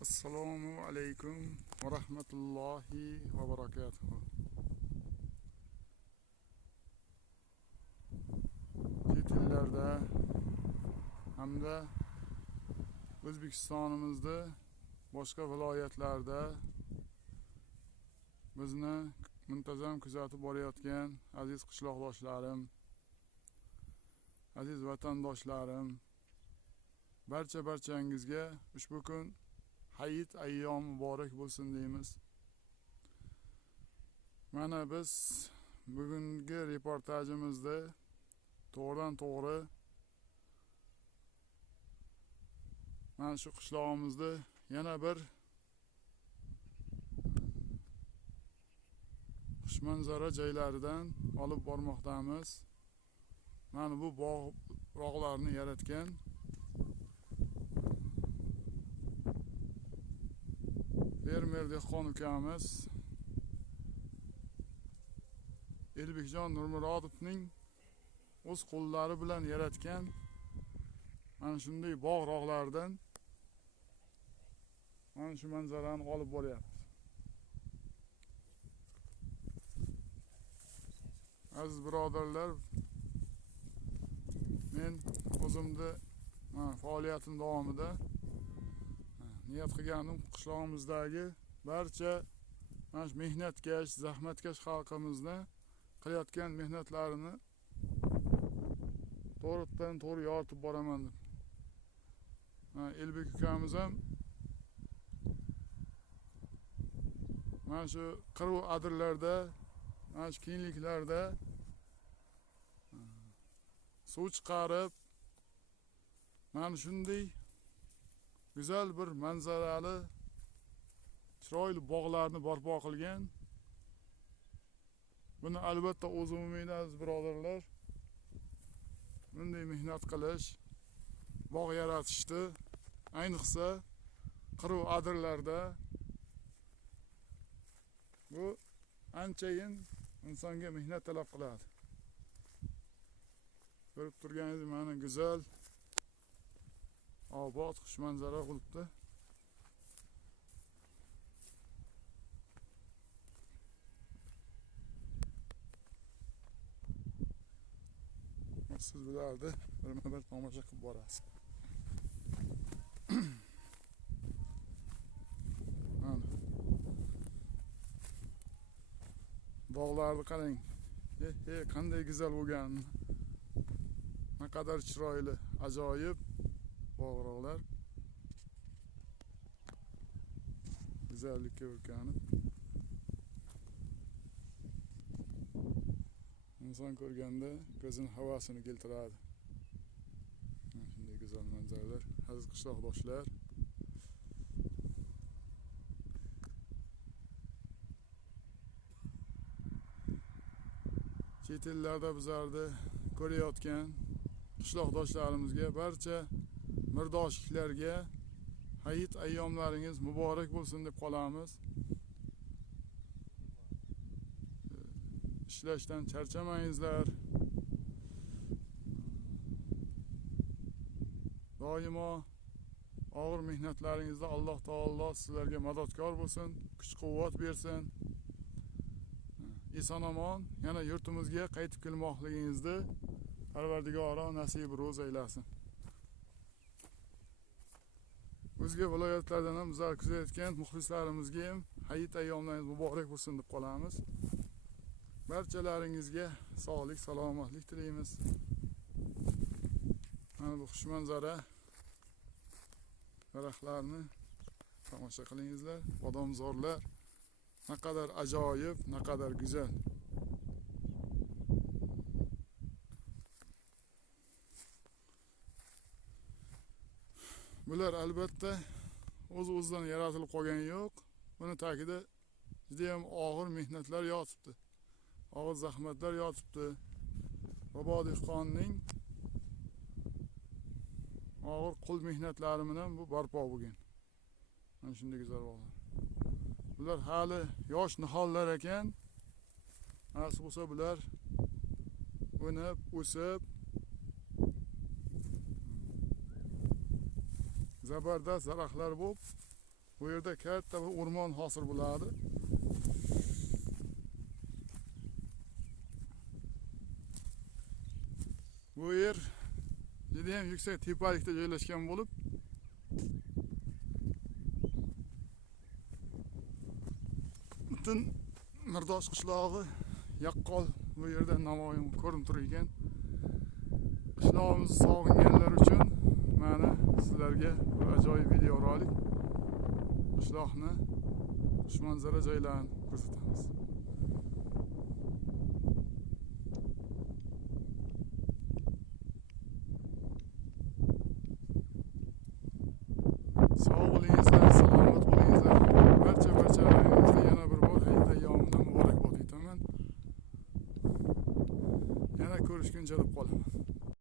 Assalomu alaykum va rahmatullohi va barakatuh. Chet ellarda hamda O'zbekistonimizda boshqa viloyatlarda bizni muntazam kuzatib borayotgan aziz qishloqdoshlarim, aziz vatandoshlarim, barchangizga ushbu kun Hayit ayyom muborak bo'lsin deymiz. Mana biz bugungi reportajimizda to'g'ridan to'g'ri mana shu qishlog'imizda yana bir xushmanzara joylaridan olib bormoqdamiz. Mana bu bog'larni yaratgan fermer dehqon ukamiz Elbekjon Nurmurodovning o'z qo'llari bilan yaratgan mana shunday bog'-rog'lardan mana shu manzarani olib boryapmiz. Aziz birodarlar, men o'zimda faoliyatim davomida niyat qilganim qishlog'imizdagi barcha mana shu mehnatkash, zahmatkash xalqimizni qilayotgan mehnatlarini to'g'ridan to'g'ri yoritib boraman deb. Elbek ukamiz ham mana shu qirg'u adirlarda, mana shu kengliklarda suv chiqarib, mana shunday güzel bir manzarali, chiroyli bog'larni barpo qilgan. Buni albatta o'z umumiyda aziz birodarlar, bunday mehnat qilish, bog' yaratishdi, ayniqsa qirg'u adirlarda bu anchayin insonga mehnat talab qiladi. Ko'rib turganingiz mana go'zal obod xush manzara bo'libdi. Siz bularni birma-bir tomosha qilib borasiz. Bog'larni qarang. Qanday go'zal bo'lgan. Naqadar chiroyli, ajoyib bog'-rog'lar. Go'zallikka burkanib. İnson ko'rganda ko'zini havasini keltiradi. Shunday go'zal manzaralar, aziz qishloqdoshlar. Chet ellarda bizlarni ko'rayotgan qishloqdoshlarimizga, barcha mirdoshliklarga Hayit ayyomlaringiz muborak bo'lsin deb qolamiz. İşlashdan charchamangizlar. Doimo og'ir mehnatlaringizda Alloh taolo sizlarga madadkor bo'lsin, kuch-quvvat bersin. Eson-omon yana yurtimizga qaytib kelmoqligingizni Parvardigoro nasib ro'z aylasin. O'zga viloyatlardan ham bizlar kuzatayotgan muxlislarimizga ham Hayit ayyomlaringiz muborak bo'lsin deb qolamiz. Barchalaringizga sog'lik, salomatlik tilaymiz. Mana bu xush manzara daraxtlarni tomosha qilingizlar. Bodomzorlar naqadar ajoyib, naqadar go'zal. Bular albatta o'z-o'zidan yaratilib qolgani yo'q. Buni tagida juda ham og'ir mehnatlar yotibdi. Og'ir zahmatlar yotibdi. Bobo dehqonning og'ir qo'l mehnatlari bilan bu barpo bo'lgan. Mana shunday go'zal bog'lar. Bular hali yosh nihollar ekan. Nasib bo'lsa bular o'nib, o'sib zabardast daraxtlar bo'lib Bu yerda katta bir o'rmon hosil bo'ladi. Bu yer juda ham yuksak tepalikda joylashgan bo'lib, butun Mirdosh qishlog'i yaqqol bu yerda namoyon ko'rinib turar ekan. Qishlog'imizni sog'inganlar uchun mana sizlarga bir ajoyib video rolik qishloqni xushmanzara joylarini ko'rsatamiz. Sog' bo'lingizlar, salomat bo'lingizlar. Barchalaringizga yana bir bor hayit ayyomidan muborakbod etaman. Yana ko'rishguncha deb qolaman.